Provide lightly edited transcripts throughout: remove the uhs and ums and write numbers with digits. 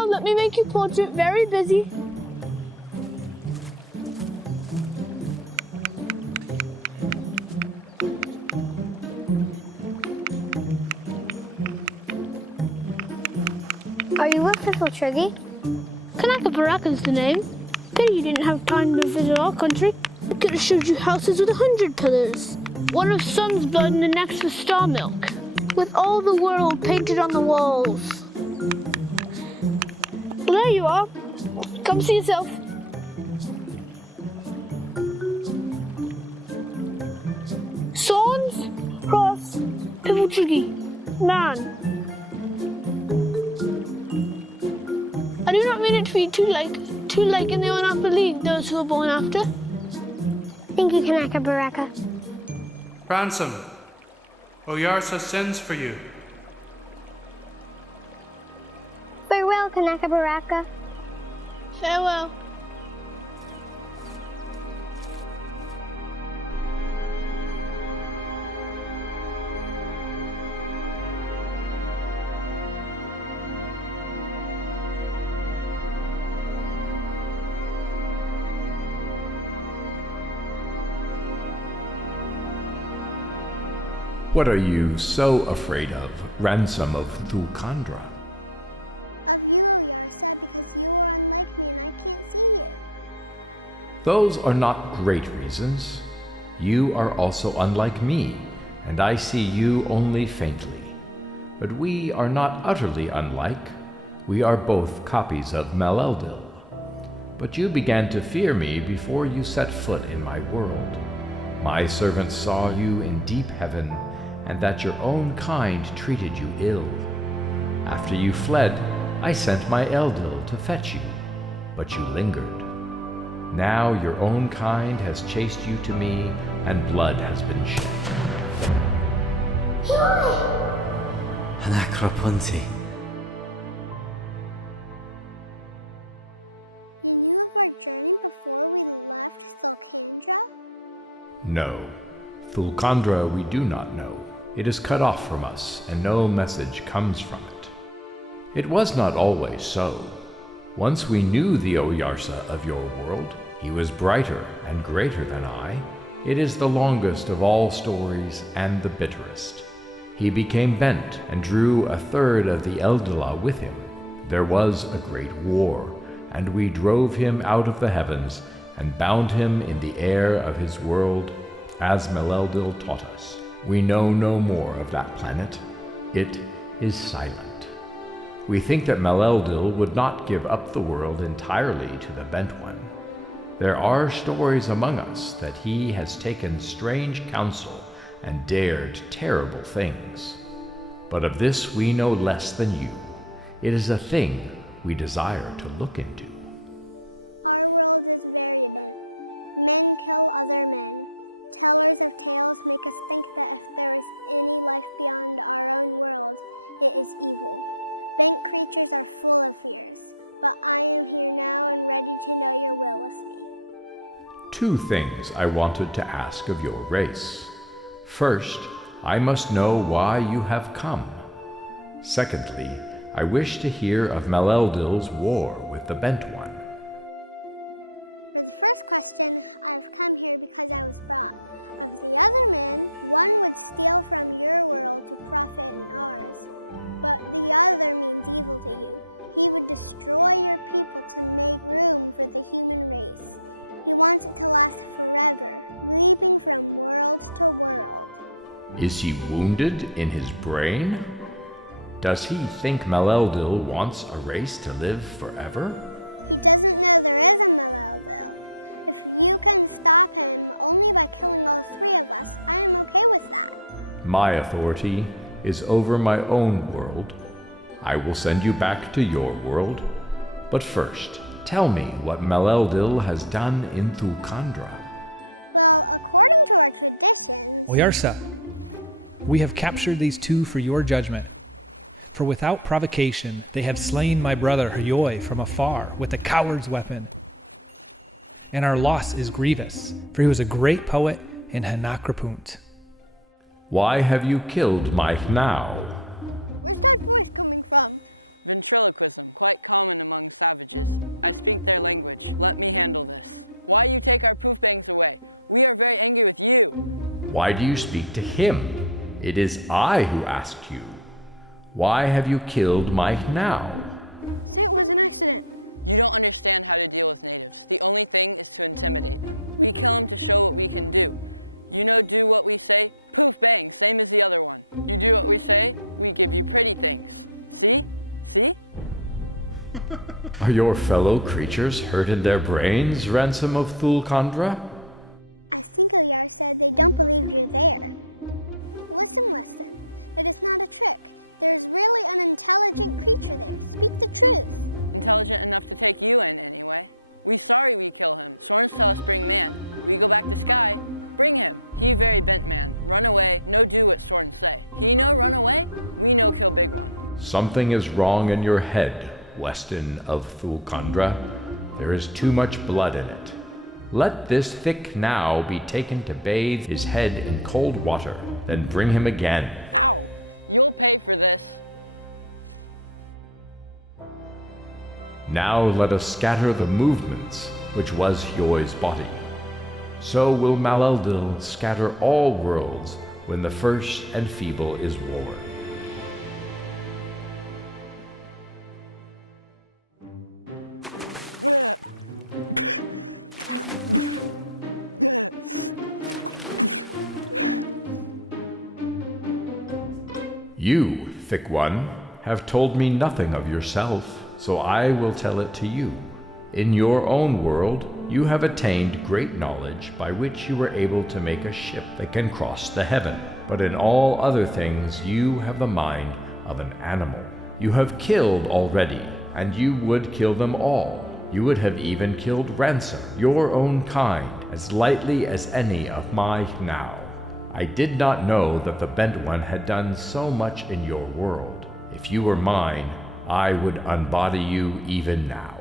well, let me make your portrait very busy. Are you with Triggy? Kanaka Baraka's the name. Pity you didn't have time to visit our country. I could have showed you houses with 100 pillars. One of sun's blood and the next with star milk. With all the world painted on the walls. Well, there you are. Come see yourself. Swans, cross, Piviltriggy, man. I do not mean it to be too like and they will not believe those who are born after. Thank you, Kanaka Baraka. Ransom, Oyarsa sends for you. Farewell, Kanaka Baraka. Farewell. What are you so afraid of, Ransom of Thulkandra? Those are not great reasons. You are also unlike me, and I see you only faintly. But we are not utterly unlike. We are both copies of Maleldil. But you began to fear me before you set foot in my world. My servants saw you in deep heaven, and that your own kind treated you ill. After you fled, I sent my Eldil to fetch you, but you lingered. Now your own kind has chased you to me, and blood has been shed. Anakrapunti. No, Thulkandra we do not know. It is cut off from us, and no message comes from it. It was not always so. Once we knew the Oyarsa of your world. He was brighter and greater than I. It is the longest of all stories and the bitterest. He became bent and drew a third of the Eldila with him. There was a great war, and we drove him out of the heavens and bound him in the air of his world, as Maleldil taught us. We know no more of that planet. It is silent. We think that Maleldil would not give up the world entirely to the Bent One. There are stories among us that he has taken strange counsel and dared terrible things. But of this we know less than you. It is a thing we desire to look into. Two things I wanted to ask of your race. First, I must know why you have come. Secondly, I wish to hear of Maleldil's war with the Bent One. Is he wounded in his brain? Does he think Maleldil wants a race to live forever? My authority is over my own world. I will send you back to your world. But first, tell me what Maleldil has done in Thulkandra. Oyarsa, we have captured these two for your judgment. For without provocation, they have slain my brother Hyoi from afar with a coward's weapon. And our loss is grievous, for he was a great poet in Hanakrapunt. Why have you killed my Hnau? Why do you speak to him? It is I who asked you. Why have you killed my now? Are your fellow creatures hurt in their brains, Ransom of Thulkandra? Something is wrong in your head, Weston of Thulkandra. There is too much blood in it. Let this thick now be taken to bathe his head in cold water, then bring him again. Now let us scatter the movements, which was Hyoi's body. So will Maleldil scatter all worlds when the first and feeble is worn. You, Thick One, have told me nothing of yourself, so I will tell it to you. In your own world, you have attained great knowledge by which you were able to make a ship that can cross the heaven. But in all other things, you have the mind of an animal. You have killed already, and you would kill them all. You would have even killed Ransom, your own kind, as lightly as any of my now. I did not know that the Bent One had done so much in your world. If you were mine, I would unbody you even now.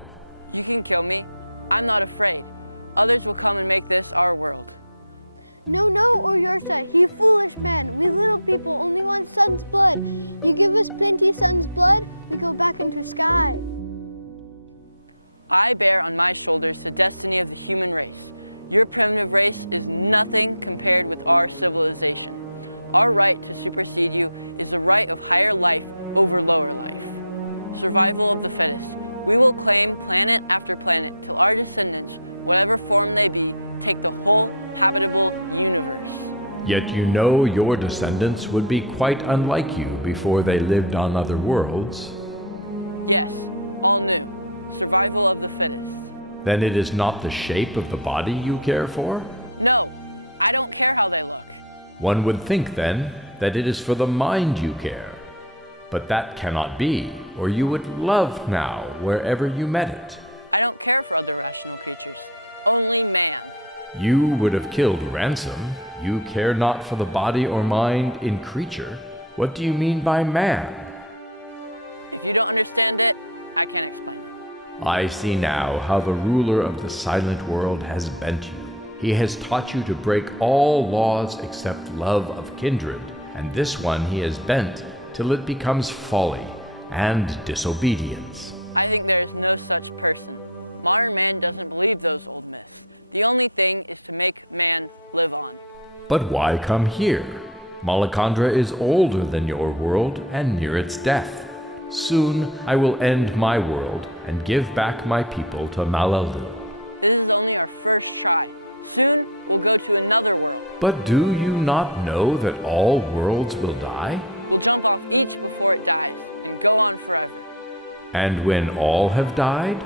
Yet you know your descendants would be quite unlike you before they lived on other worlds. Then it is not the shape of the body you care for? One would think, then, that it is for the mind you care. But that cannot be, or you would love now wherever you met it. You would have killed Ransom. You care not for the body or mind in creature. What do you mean by man? I see now how the ruler of the silent world has bent you. He has taught you to break all laws except love of kindred, and this one he has bent till it becomes folly and disobedience. But why come here? Malacandra is older than your world and near its death. Soon I will end my world and give back my people to Maleldil. But do you not know that all worlds will die? And when all have died?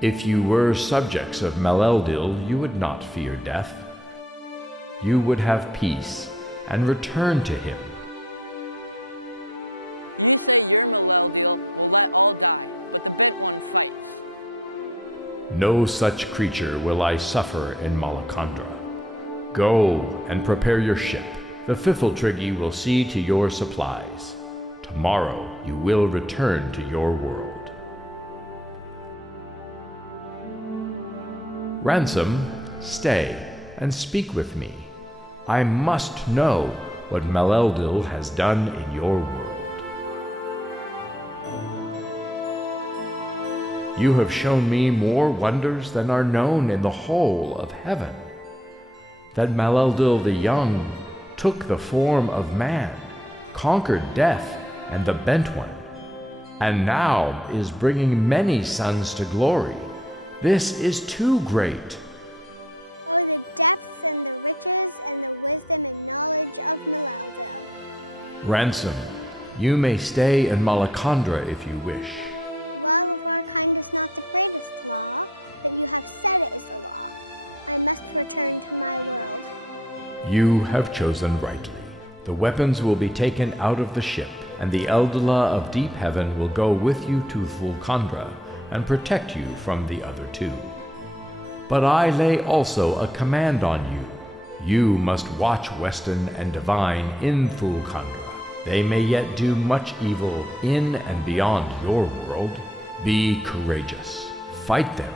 If you were subjects of Maleldil, you would not fear death. You would have peace and return to him. No such creature will I suffer in Malacandra. Go and prepare your ship. The Fiffletriggy will see to your supplies. Tomorrow you will return to your world. Ransom, stay and speak with me. I must know what Maleldil has done in your world. You have shown me more wonders than are known in the whole of heaven. that Maleldil the Young took the form of man, conquered death and the Bent One, and now is bringing many sons to glory. This is too great. Ransom, you may stay in Malacandra if you wish. You have chosen rightly. The weapons will be taken out of the ship, and the Eldila of Deep Heaven will go with you to Thulkandra and protect you from the other two. But I lay also a command on you. You must watch Weston and Divine in Thulkandra. They may yet do much evil in and beyond your world. Be courageous. Fight them.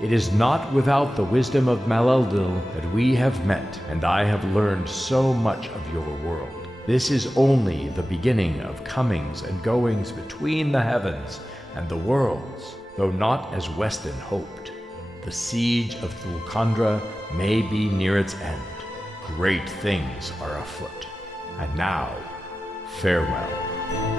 It is not without the wisdom of Maleldil that we have met, and I have learned so much of your world. This is only the beginning of comings and goings between the heavens and the worlds, though not as Weston hoped. The siege of Thulkandra may be near its end. Great things are afoot. And now, farewell.